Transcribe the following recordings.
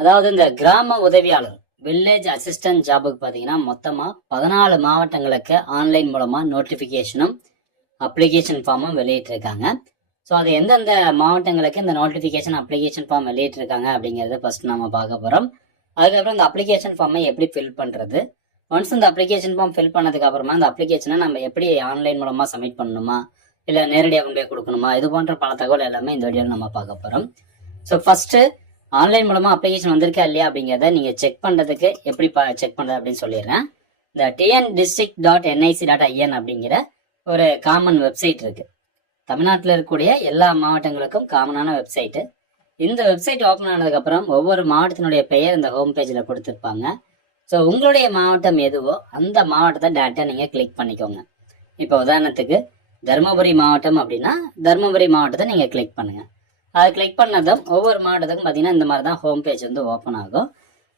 அதாவது இந்த கிராம உதவியாளர் வில்லேஜ் அசிஸ்டன்ட் ஜாபுக்கு பார்த்தீங்கன்னா மொத்தமாக 14 மாவட்டங்களுக்கு ஆன்லைன் மூலமாக நோட்டிஃபிகேஷனும் அப்ளிகேஷன் ஃபார்மும் வெளியிட்டிருக்காங்க. ஸோ அது எந்தெந்த மாவட்டங்களுக்கு இந்த நோட்டிஃபிகேஷன் அப்ளிகேஷன் ஃபார்ம் வெளியிட்டிருக்காங்க அப்படிங்கிறத ஃபர்ஸ்ட் நம்ம பார்க்க போகிறோம். அதுக்கப்புறம் இந்த அப்ளிகேஷன் ஃபார்மை எப்படி ஃபில் பண்ணுறது, ஒன்ஸ் இந்த அப்ளிகேஷன் ஃபார்ம் ஃபில் பண்ணதுக்கு அப்புறமா இந்த அப்ளிகேஷனை நம்ம எப்படி ஆன்லைன் மூலமாக சப்மிட் பண்ணணுமா இல்லை நேரடியாக கொண்டு போய் கொடுக்கணுமா, இது போன்ற பல தகவல் எல்லாமே இந்த வீடியோவில் நம்ம பார்க்க போகிறோம். ஸோ ஃபர்ஸ்ட்டு ஆன்லைன் மூலமாக அப்ளிகேஷன் வந்திருக்கா இல்லையா அப்படிங்கிறத நீங்கள் செக் பண்ணுறதுக்கு எப்படி செக் பண்ணுறது அப்படின்னு சொல்லிடுறேன். இந்த tndistrict.nic.in அப்படிங்கிற ஒரு காமன் வெப்சைட் இருக்குது. தமிழ்நாட்டில் இருக்கக்கூடிய எல்லா மாவட்டங்களுக்கும் காமனான வெப்சைட்டு. இந்த வெப்சைட் ஓப்பன் ஆனதுக்கப்புறம் ஒவ்வொரு மாவட்டத்தினுடைய பெயர் இந்த ஹோம் பேஜில் கொடுத்துருப்பாங்க. ஸோ உங்களுடைய மாவட்டம் எதுவோ அந்த மாவட்டத்தை டேரெக்டாக நீங்கள் கிளிக் பண்ணிக்கோங்க. இப்போ உதாரணத்துக்கு தருமபுரி மாவட்டம் அப்படின்னா தருமபுரி மாவட்டத்தை நீங்கள் கிளிக் பண்ணுங்கள். அதை கிளிக் பண்ணதும் ஒவ்வொரு மாவட்டத்துக்கும் பார்த்தீங்கன்னா இந்த மாதிரி தான் ஹோம் பேஜ் வந்து ஓப்பன் ஆகும்.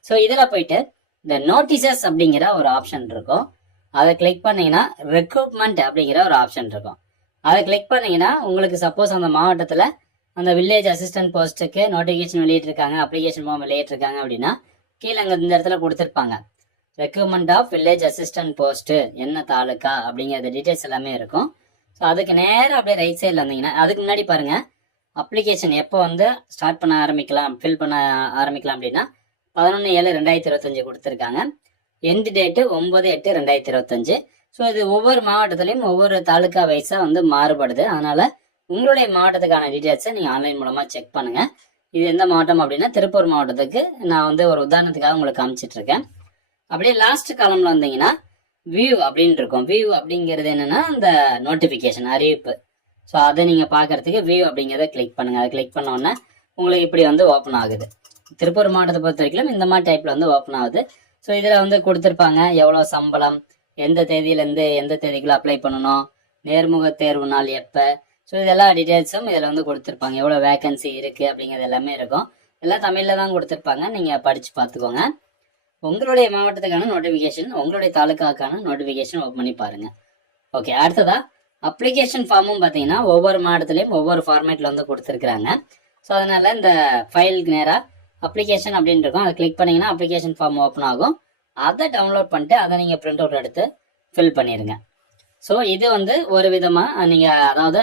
ஸோ இதில் போயிட்டு இந்த நோட்டீசஸ் அப்படிங்கிற ஒரு ஆப்ஷன் இருக்கும். அதை கிளிக் பண்ணீங்கன்னா ரெக்ரூட்மெண்ட் அப்படிங்கிற ஒரு ஆப்ஷன் இருக்கும். அதை கிளிக் பண்ணீங்கன்னா உங்களுக்கு சப்போஸ் அந்த மாவட்டத்தில் அந்த வில்லேஜ் அசிஸ்டன்ட் போஸ்ட்டுக்கு நோட்டிஃபிகேஷன் வெளியிட்டிருக்காங்க, அப்ளிகேஷன் ஃபார்ம் வெளியிட்டிருக்காங்க அப்படின்னா கீழே அங்கே இந்த இடத்துல கொடுத்துருப்பாங்க recruitment of village assistant post என்ன தாலுக்கா அப்படிங்கிற டீட்டெயில்ஸ் எல்லாமே இருக்கும். ஸோ அதுக்கு நேரம் அப்படியே ரைட் சைடில் வந்தீங்கன்னா அதுக்கு முன்னாடி பாருங்கள் அப்ளிகேஷன் எப்போ வந்து ஸ்டார்ட் பண்ண ஆரம்பிக்கலாம், ஃபில் பண்ண ஆரம்பிக்கலாம் அப்படின்னா 11/7/2025 கொடுத்துருக்காங்க. End date 9/8/2025. ஸோ இது ஒவ்வொரு மாவட்டத்துலையும் ஒவ்வொரு தாலுக்கா வைஸாக வந்து மாறுபடுது. அதனால உங்களுடைய மாவட்டத்துக்கான டீட்டெயில்ஸை நீங்கள் ஆன்லைன் மூலமாக செக் பண்ணுங்கள். இது எந்த மாவட்டம் அப்படின்னா திருப்பூர் மாவட்டத்துக்கு நான் வந்து ஒரு உதாரணத்துக்காக உங்களுக்கு காமிச்சிட்டு இருக்கேன். அப்படியே லாஸ்ட் காலம்ல வந்தீங்கன்னா வியூ அப்படின்னு இருக்கும். வியூ அப்படிங்கிறது என்னன்னா அந்த நோட்டிஃபிகேஷன் அறிவிப்பு. ஸோ அதை நீங்கள் பார்க்கறதுக்கு வியூ அப்படிங்கிறத கிளிக் பண்ணுங்கள். அதை கிளிக் பண்ண உடனே உங்களுக்கு இப்படி வந்து ஓப்பன் ஆகுது. திருப்பூர் மாவட்டத்தை பொறுத்த வரைக்கும் இந்த மாதிரி டைப்பில் வந்து ஓப்பன் ஆகுது. ஸோ இதில் வந்து கொடுத்துருப்பாங்க எவ்வளோ சம்பளம், எந்த தேதியிலேருந்து எந்த தேதிக்குள்ள அப்ளை பண்ணணும், நேர்முக தேர்வு நாள் எப்போ. ஸோ இதெல்லாம் டீட்டெயில்ஸும் இதில் வந்து கொடுத்துருப்பாங்க. எவ்வளோ வேகன்சி இருக்குது அப்படிங்கிறது எல்லாமே இருக்கும். எல்லாம் தமிழில் தான் கொடுத்துருப்பாங்க, நீங்கள் படித்து பார்த்துக்கோங்க. உங்களுடைய மாவட்டத்துக்கான நோட்டிஃபிகேஷன், உங்களுடைய தாலுக்காக்கான நோட்டிஃபிகேஷன் ஓப்பன் பண்ணி பாருங்கள். ஓகே, அடுத்ததாக அப்ளிகேஷன் ஃபார்மும் பார்த்தீங்கன்னா ஒவ்வொரு மாவட்டத்துலேயும் ஒவ்வொரு ஃபார்மேட்டில் வந்து கொடுத்துருக்குறாங்க. ஸோ அதனால் இந்த ஃபைலுக்கு நேராக அப்ளிகேஷன் அப்படின்னு இருக்கும். அதை கிளிக் பண்ணிங்கன்னா அப்ளிகேஷன் ஃபார்ம் ஓப்பன் ஆகும். அதை டவுன்லோட் பண்ணிட்டு அதை நீங்கள் பிரிண்ட் அவுட் எடுத்து ஃபில் பண்ணிடுங்க. ஸோ இது வந்து ஒரு விதமாக நீங்கள் அதாவது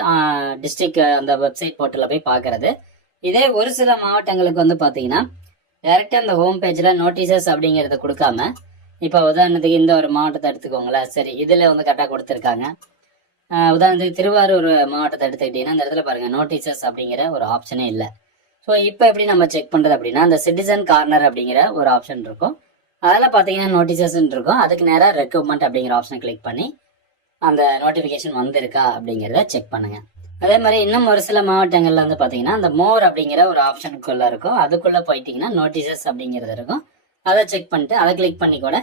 டிஸ்ட்ரிக்ட் அந்த வெப்சைட் போர்ட்டலில் போய் பார்க்குறது. இதே ஒரு சில மாவட்டங்களுக்கு வந்து பார்த்தீங்கன்னா டைரெக்டாக அந்த ஹோம் பேஜில் நோட்டீசஸ் அப்படிங்கிறத கொடுக்காம, இப்போ உதாரணத்துக்கு இந்த ஒரு மாவட்டத்தை எடுத்துக்கோங்களேன். சரி, இதில் வந்து கரெக்டாக கொடுத்துருக்காங்க. உதாரணத்துக்கு திருவாரூர் மாவட்டத்தை எடுத்துக்கிட்டிங்கன்னா இந்த இடத்துல பாருங்கள் நோட்டீசஸ் அப்படிங்கிற ஒரு ஆப்ஷனே இல்லை. ஸோ இப்போ எப்படி நம்ம செக் பண்ணுறது அப்படின்னா அந்த சிட்டிசன் கார்னர் அப்படிங்கிற ஒரு ஆப்ஷன் இருக்கும். அதில் பார்த்தீங்கன்னா நோட்டீசஸ்ன்னு இருக்கும். அதுக்கு நேராக ரெக்ரூட்மெண்ட் அப்படிங்கிற ஆப்ஷனை கிளிக் பண்ணி அந்த நோட்டிஃபிகேஷன் வந்திருக்கா அப்படிங்கிறத செக் பண்ணுங்க. அதே மாதிரி இன்னும் ஒரு சில மாவட்டங்கள்ல வந்து பார்த்தீங்கன்னா அந்த மோர் அப்படிங்கிற ஒரு ஆப்ஷனுக்குள்ள இருக்கும். அதுக்குள்ள போயிட்டீங்கன்னா நோட்டீசஸ் அப்படிங்கிறது இருக்கும். அதை செக் பண்ணிட்டு அதை கிளிக் பண்ணி கூட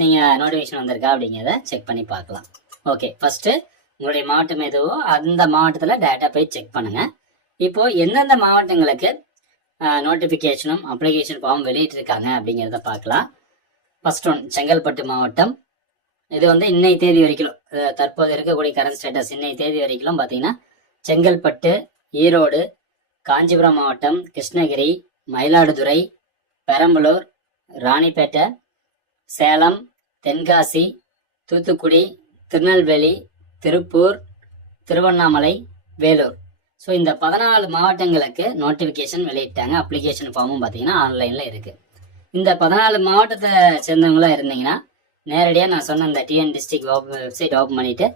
நீங்கள் நோட்டிஃபிகேஷன் வந்திருக்கா அப்படிங்கிறத செக் பண்ணி பார்க்கலாம். ஓகே, ஃபர்ஸ்ட் உங்களுடைய மாவட்டம் எதுவோ அந்த மாவட்டத்தில் டேட்டா போய் செக் பண்ணுங்க. இப்போ எந்தெந்த மாவட்டங்களுக்கு நோட்டிஃபிகேஷனும் அப்ளிகேஷன் ஃபார்ம் வெளியிட்டிருக்காங்க அப்படிங்கிறத பார்க்கலாம். ஃபர்ஸ்ட் ஒன் செங்கல்பட்டு மாவட்டம். இது வந்து இன்னை தேதி வரைக்கும் தற்போது இருக்கக்கூடிய கரண்ட் ஸ்டேட்டஸ் இன்னை தேதி வரைக்கும் பார்த்தீங்கன்னா செங்கல்பட்டு, ஈரோடு, காஞ்சிபுரம் மாவட்டம், கிருஷ்ணகிரி, மயிலாடுதுறை, பெரம்பலூர், ராணிப்பேட்டை, சேலம், தென்காசி, தூத்துக்குடி, திருநெல்வேலி, திருப்பூர், திருவண்ணாமலை, வேலூர். ஸோ இந்த 14 மாவட்டங்களுக்கு நோட்டிஃபிகேஷன் வெளியிட்டாங்க. அப்ளிகேஷன் ஃபார்மும் பார்த்தீங்கன்னா ஆன்லைனில் இருக்குது. இந்த 14 மாவட்டத்தை சேர்ந்தவங்களாம் இருந்தீங்கன்னா நேரடியாக நான் சொன்ன இந்த டிஎன் டிஸ்ட்ரிக்ட் வெப்சைட் ஓப்பன் பண்ணிவிட்டு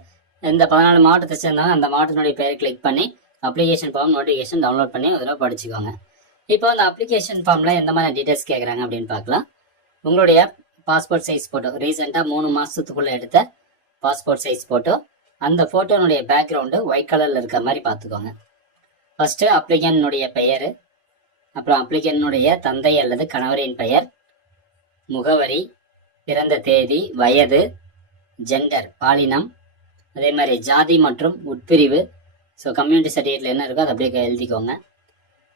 இந்த 14 மாவட்டத்தை சேர்ந்தவங்க அந்த மாவட்டத்தினுடைய பேரை கிளிக் பண்ணி அப்ளிகேஷன் ஃபார்ம் நோட்டிஃபிகேஷன் டவுன்லோட் பண்ணி அதில் படிச்சுக்கோங்க. இப்போ அந்த அப்ளிகேஷன் ஃபார்மில் எந்த மாதிரி டீட்டெயில்ஸ் கேட்குறாங்க அப்படின்னு பார்க்கலாம். உங்களுடைய பாஸ்போர்ட் சைஸ் ஃபோட்டோ, ரீசெண்டாக 3 மாதத்துக்குள்ளே எடுத்த பாஸ்போர்ட் சைஸ் ஃபோட்டோ, அந்த ஃபோட்டோனுடைய பேக்ரவுண்டு ஒயிட் கலரில் இருக்கிற மாதிரி பார்த்துக்கோங்க. ஃபஸ்ட்டு அப்ளிகனுடைய பெயர், அப்புறம் அப்ளிகனுடைய தந்தை அல்லது கணவரின் பெயர், முகவரி, பிறந்த தேதி, வயது, ஜெண்டர் பாலினம், அதே மாதிரி ஜாதி மற்றும் உட்பிரிவு. ஸோ கம்யூனிட்டி சர்டிஃபிகேட்டில் என்ன இருக்கோ அதை அப்படியே எழுதிக்கோங்க.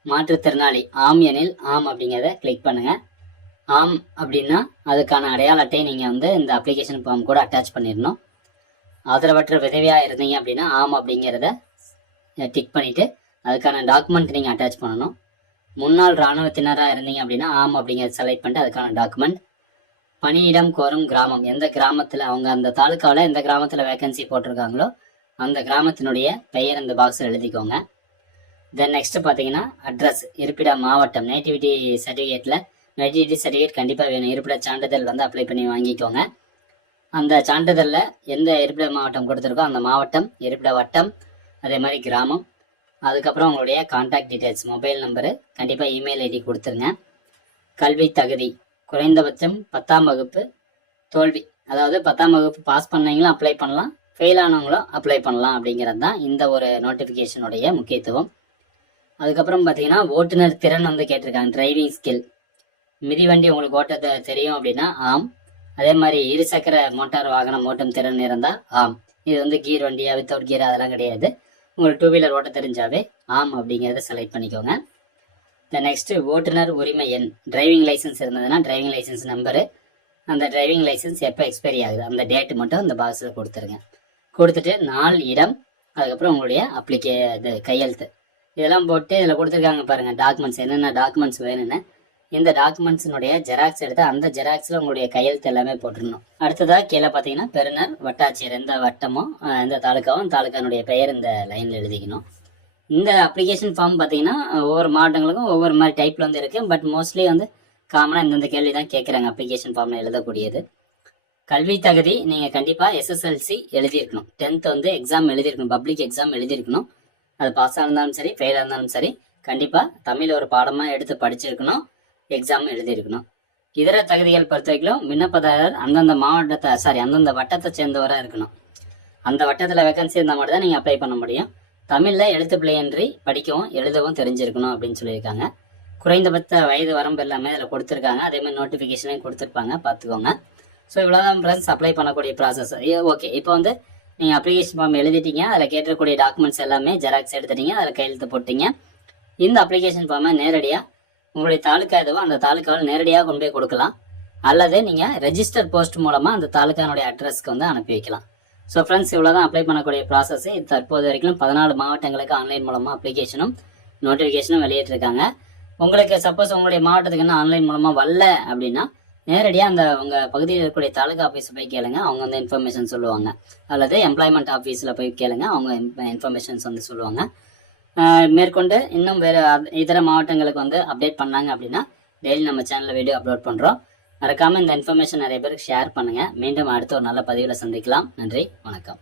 மாற்றுத்திறனாளி ஆம் எனில் ஆம் அப்படிங்கிறத கிளிக் பண்ணுங்கள். ஆம் அப்படின்னா அதுக்கான அடையாள அட்டையை நீங்கள் வந்து இந்த அப்ளிகேஷன் ஃபார்ம் கூட அட்டாச் பண்ணிடணும். ஆதரவற்ற விதவையாக இருந்தீங்க அப்படின்னா ஆம் அப்படிங்கிறத டிக் பண்ணிவிட்டு அதுக்கான டாக்குமெண்ட் நீங்கள் அட்டாச் பண்ணணும். முன்னாள் இராணுவத்தினராக இருந்தீங்க அப்படின்னா ஆம் அப்படிங்கிறத செலக்ட் பண்ணிட்டு அதுக்கான டாக்குமெண்ட். பணியிடம் கோரும் கிராமம், எந்த கிராமத்தில் அவங்க அந்த தாலுக்காவில் எந்த கிராமத்தில் வேகன்சி போட்டிருக்காங்களோ அந்த கிராமத்தினுடைய பெயர் இந்த பாக்ஸில் எழுதிக்கோங்க. தென் நெக்ஸ்ட் பார்த்தீங்கன்னா அட்ரஸ், இருப்பிட மாவட்டம். நேட்டிவிட்டி சர்டிஃபிகேட் கண்டிப்பாக வேணும். இருப்பிட சான்றிதழ் வந்து அப்ளை பண்ணி வாங்கிக்கோங்க. அந்த சான்றிதழில் எந்த இருப்பிட மாவட்டம் கொடுத்துருக்கோ அந்த மாவட்டம், இருப்பிட வட்டம், அதே மாதிரி கிராமம். அதுக்கப்புறம் உங்களுடைய கான்டாக்ட் டீட்டெயில்ஸ், மொபைல் நம்பரு, கண்டிப்பாக இமெயில் ஐடி கொடுத்துருங்க. கல்வி தகுதி குறைந்தபட்சம் 10ஆம் வகுப்பு தோல்வி, அதாவது 10ஆம் வகுப்பு பாஸ் பண்ணவங்களும் அப்ளை பண்ணலாம், ஃபெயில் ஆனவங்களும் அப்ளை பண்ணலாம் அப்படிங்கிறது தான் இந்த ஒரு நோட்டிஃபிகேஷனுடைய முக்கியத்துவம். அதுக்கப்புறம் பார்த்தீங்கன்னா ஓட்டுநர் திறன் வந்து கேட்டிருக்காங்க. டிரைவிங் ஸ்கில், மிதிவண்டி உங்களுக்கு ஓட்ட தெரியும் அப்படின்னா ஆம். அதே மாதிரி இருசக்கர மோட்டார் வாகனம் ஓட்டும் திறன் இருந்தால் ஆம். இது வந்து கீர் வண்டியா வித்தவுட் கீர் அதெல்லாம் கிடையாது. உங்களுக்கு 2 வீலர் ஓட்ட தெரிஞ்சாவே ஆம் அப்படிங்கிறத செலக்ட் பண்ணிக்கோங்க. நெக்ஸ்ட் ஓட்டுநர் உரிமை எண், டிரைவிங் லைசன்ஸ் இருந்ததுன்னா டிரைவிங் லைசன்ஸ் நம்பரு, அந்த டிரைவிங் லைசன்ஸ் எப்போ எக்ஸ்பைரி ஆகுது அந்த டேட் மட்டும் இந்த பாக்ஸில் கொடுத்துருங்க. கொடுத்துட்டு நாள், இடம், அதுக்கப்புறம் உங்களுடைய இது கையெழுத்து இதெல்லாம் போட்டு இதில் கொடுத்துருக்காங்க பாருங்கள் டாக்குமெண்ட்ஸ், என்னென்ன டாக்குமெண்ட்ஸ் வேணும்னு. இந்த டாக்குமெண்ட்ஸினுடைய ஜெராக்ஸ் எடுத்து அந்த ஜெராக்ஸில் உங்களுடைய கையெழுத்து எல்லாமே போட்டுடணும். அடுத்ததாக கீழே பார்த்தீங்கன்னா பெறுநர், வட்டாட்சியர், எந்த வட்டமோ எந்த தாலுக்காவும் தாலுக்கானுடைய பெயர் இந்த லைனில் எழுதிக்கணும். இந்த அப்ளிகேஷன் ஃபார்ம் பார்த்தீங்கன்னா ஒவ்வொரு மாவட்டங்களுக்கும் ஒவ்வொரு மாதிரி டைப்பில் வந்து இருக்குது. பட் மோஸ்ட்லி வந்து காமனாக இந்தந்த கேள்வி தான் கேட்குறாங்க அப்ளிகேஷன் ஃபார்மில் எழுதக்கூடியது. கல்வி தகுதி நீங்கள் கண்டிப்பாக SSLC எழுதியிருக்கணும். 10th வந்து எக்ஸாம் எழுதியிருக்கணும், பப்ளிக் எக்ஸாம் எழுதியிருக்கணும். அது பாஸாக இருந்தாலும் சரி ஃபெயிலாக இருந்தாலும் சரி கண்டிப்பாக தமிழ் ஒரு பாடமாக எடுத்து படிச்சிருக்கணும், எக்ஸாம் எழுதியிருக்கணும். இதர தகுதிகள் பொறுத்த வரைக்கும் விண்ணப்பதாரர் அந்தந்த அந்தந்த வட்டத்தை சேர்ந்தவராக இருக்கணும். அந்த வட்டத்தில் வேகன்சி இருந்தால் மட்டும் தான் நீங்கள் அப்ளை பண்ண முடியும். தமிழில் எழுத்து பிழையின்றி படிக்கவும் எழுதவும் தெரிஞ்சிருக்கணும் அப்படின்னு சொல்லியிருக்காங்க. குறைந்தபட்ச வயது வரம்பு எல்லாமே இதில் கொடுத்துருக்காங்க. அதே மாதிரி நோட்டிஃபிகேஷனையும் கொடுத்துருப்பாங்க, பார்த்துக்கோங்க. ஸோ இவ்வளோதான் ஃப்ரெண்ட்ஸ் அப்ளை பண்ணக்கூடிய ப்ராசஸ். ஓகே, இப்போ வந்து நீங்கள் அப்ளிகேஷன் ஃபார்ம் எழுதிட்டீங்க, அதில் கேட்டக்கூடிய டாக்குமெண்ட்ஸ் எல்லாமே ஜெராக்ஸ் எடுத்துட்டீங்க, அதில் கையெழுத்து போட்டீங்க. இந்த அப்ளிகேஷன் ஃபார்மை நேரடியாக உங்களுடைய தாலுக்கா எதுவோ அந்த தாலுக்காவில் நேரடியாக கொண்டு போய் கொடுக்கலாம், அல்லது நீங்கள் ரெஜிஸ்டர் போஸ்ட் மூலமாக அந்த தாலுக்கானுடைய அட்ரஸ்க்கு வந்து அனுப்பி வைக்கலாம். ஸோ ஃப்ரெண்ட்ஸ் இவ்வளோதான் அப்ளை பண்ணக்கூடிய ப்ராசஸ். இது தற்போது வரைக்கும் 14 மாவட்டங்களுக்கு ஆன்லைன் மூலமாக அப்ளிகேஷனும் நோட்டிஃபிகேஷனும் வெளியிட்டிருக்காங்க. உங்களுக்கு சப்போஸ் உங்களுடைய மாவட்டத்துக்கு என்ன ஆன்லைன் மூலமாக வரல அப்படின்னா நேரடியாக அந்த உங்கள் பகுதியில் இருக்கக்கூடிய தாலுகா ஆஃபீஸில் போய் கேளுங்க, அவங்க வந்து இன்ஃபர்மேஷன் சொல்லுவாங்க. அல்லது எம்ப்ளாய்மெண்ட் ஆஃபீஸில் போய் கேளுங்க, அவங்க இன்ஃபர்மேஷன்ஸ் வந்து சொல்லுவாங்க. மேற்கொண்டு இன்னும் வேறு இதர மாவட்டங்களுக்கு வந்து அப்டேட் பண்ணாங்க அப்படின்னா டெய்லி நம்ம சேனலில் வீடியோ அப்லோட் பண்ணுறோம். மறக்காமல் இந்த இன்ஃபர்மேஷன் நிறைய பேருக்கு ஷேர் பண்ணுங்கள். மீண்டும் அடுத்த ஒரு நல்ல பதிவில் சந்திக்கலாம். நன்றி, வணக்கம்.